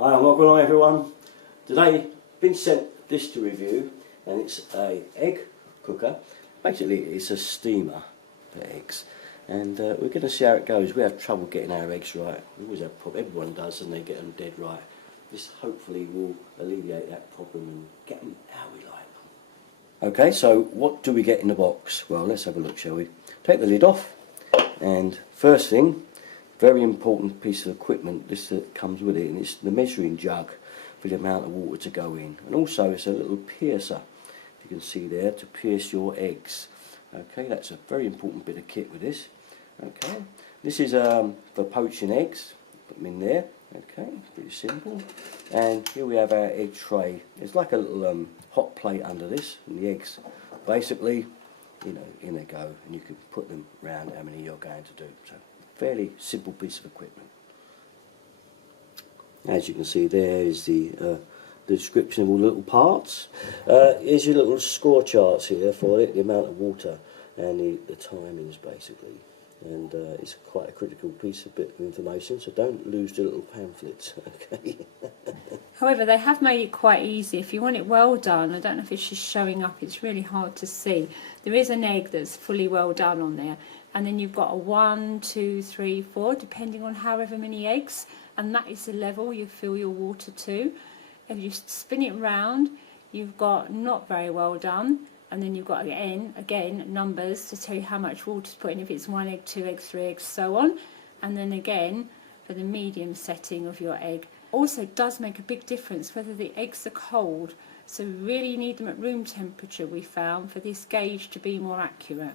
Hi, I'm welcome along everyone. Today, been sent this to review, and it's a egg cooker. Basically, it's a steamer for eggs, and we're going to see how it goes. We have trouble getting our eggs right. We always have problem. Everyone does, and they get them dead right. This hopefully will alleviate that problem and get them how we like them. Okay, so what do we get in the box? Well, let's have a look, shall we? Take the lid off, and first thing, very important piece of equipment, this that comes with it, and it's the measuring jug for the amount of water to go in. And also it's a little piercer, if you can see there, to pierce your eggs. Okay, that's a very important bit of kit with this. Okay, this is for poaching eggs, put them in there. Okay, pretty simple. And here we have our egg tray. It's like a little hot plate under this, and the eggs basically, you know, in they go, and you can put them round how many you're going to do. So fairly simple piece of equipment. As you can see, there is the description of all the little parts. Here's your little score charts here for it, the amount of water and the timings basically. And it's quite a critical piece of bit of information, so don't lose the little pamphlets. Okay. However, they have made it quite easy. If you want it well done, I don't know if it's just showing up, it's really hard to see. There is an egg that's fully well done on there, and then you've got a 1, 2, 3, 4, depending on however many eggs, and that is the level you fill your water to. If you spin it round, you've got not very well done, and then you've got again numbers to tell you how much water to put in, if it's 1 egg, 2 eggs, 3 eggs, so on. And then again for the medium setting of your egg. Also, it does make a big difference whether the eggs are cold, so we really need them at room temperature, we found, for this gauge to be more accurate.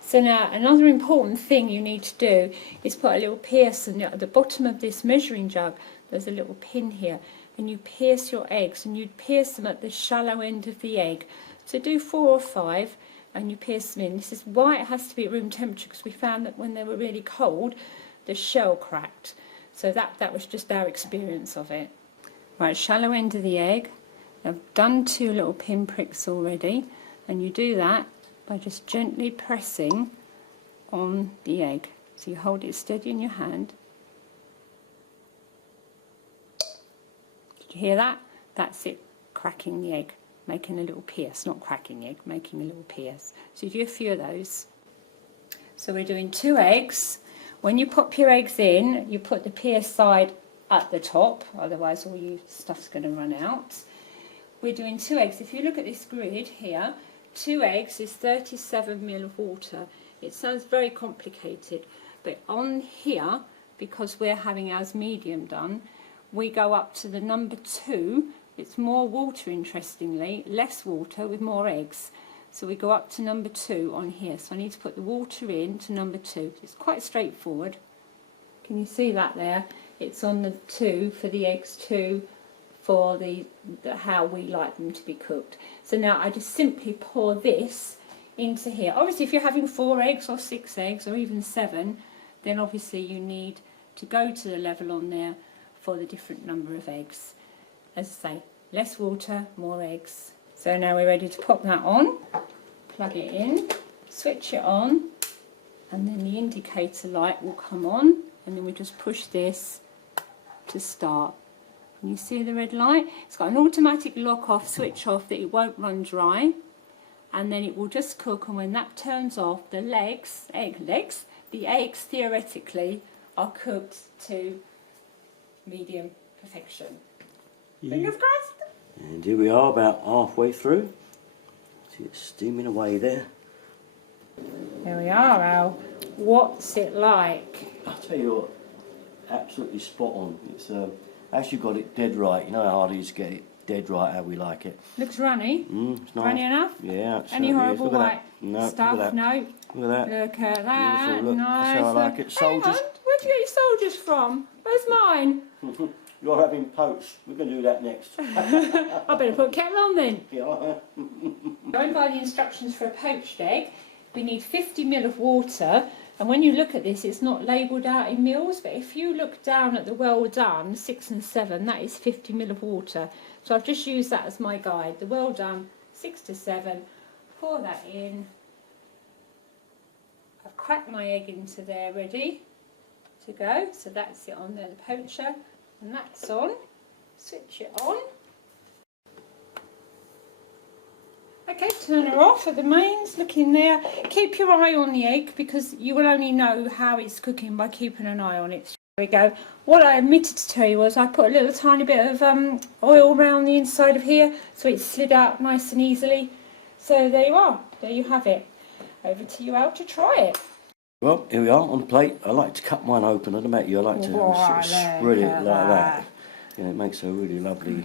So now another important thing you need to do is put a little pierce at the bottom of this measuring jug. There's a little pin here, and you pierce your eggs, and you'd pierce them at the shallow end of the egg. So do 4 or 5 and you pierce them in. This is why it has to be at room temperature, because we found that when they were really cold the shell cracked. So that was just our experience of it. Right, shallow end of the egg. I've done 2 little pin pricks already, and you do that by just gently pressing on the egg. So you hold it steady in your hand. Did you hear that? That's it, cracking the egg, making a little pierce, not cracking the egg, making a little pierce. So you do a few of those. So we're doing 2 eggs. When you pop your eggs in, you put the pierce side at the top, otherwise all your stuff's going to run out. We're doing 2 eggs. If you look at this grid here, 2 eggs is 37 ml of water. It sounds very complicated, but on here, because we're having ours medium done, we go up to the number 2. It's more water, interestingly, less water with more eggs. So we go up to number 2 on here. So I need to put the water in to number 2. It's quite straightforward. Can you see that there? It's on the 2 for the eggs, 2 for the how we like them to be cooked. So now I just simply pour this into here. Obviously, if you're having 4 eggs or 6 eggs or even 7, then obviously you need to go to the level on there for the different number of eggs. As I say, less water, more eggs. So now we're ready to pop that on, plug it in, switch it on, and then the indicator light will come on, and then we just push this to start. Can you see the red light? It's got an automatic lock off, switch off, that it won't run dry, and then it will just cook, and when that turns off, the the eggs theoretically are cooked to medium perfection. Fingers crossed. And here we are, about halfway through. See it steaming away there. There we are, Al. What's it like? I'll tell you what, absolutely spot on. It's as you got it dead right. You know how hard it is to get it dead right how we like it. Looks runny. It's nice. Runny enough? Yeah. Any horrible white no, stuff? No. Look at that. Look at that. Beautiful, look. Nice. That's how I like it. Hang on. Soldiers. Where'd you get your soldiers from? Where's mine? You're having poached. We're going to do that next. I better put kettle on then. Yeah. Going by the instructions for a poached egg, we need 50 ml of water, and when you look at this, it's not labelled out in mils, but if you look down at the well done 6 and 7, that is 50 ml of water. So I've just used that as my guide. The well done 6 to 7, pour that in. I've cracked my egg into there ready to go, so that's it on there, the poacher. And that's on. Switch it on. Okay, turn her off at the mains, look in there. Keep your eye on the egg because you will only know how it's cooking by keeping an eye on it. There we go. What I omitted to tell you was I put a little tiny bit of oil around the inside of here so it slid out nice and easily. So there you are, there you have it. Over to you, Al, to try it. Well, here we are on the plate. I like to cut mine open. I don't know about you. I like to sort of spread it like that. Yeah, it makes a really lovely.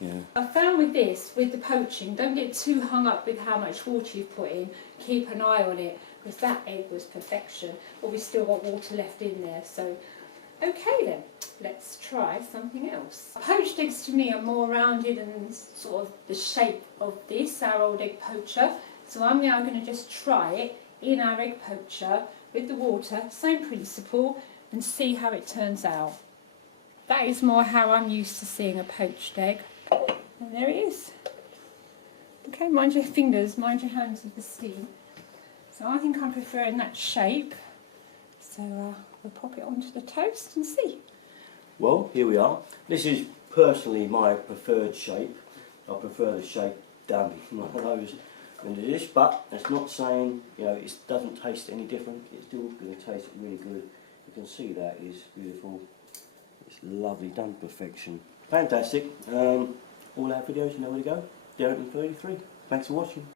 Yeah. I found with this, with the poaching, don't get too hung up with how much water you've put in. Keep an eye on it because that egg was perfection. But we've still got water left in there. So, okay then, let's try something else. Poached eggs to me are more rounded and sort of the shape of this, our old egg poacher. So I'm now going to just try it in our egg poacher with the water, same principle, and see how it turns out. That is more how I'm used to seeing a poached egg. And there it is. Okay, mind your fingers, mind your hands with the steam. So I think I'm preferring that shape. So we'll pop it onto the toast and see. Well, here we are. This is personally my preferred shape. I prefer the shape down my nose into this, but that's not saying, you know, it doesn't taste any different. It's still going to taste really good. You can see that is beautiful. It's lovely, done to perfection. Fantastic. All our videos, you know where to go. Derek and 33. Thanks for watching.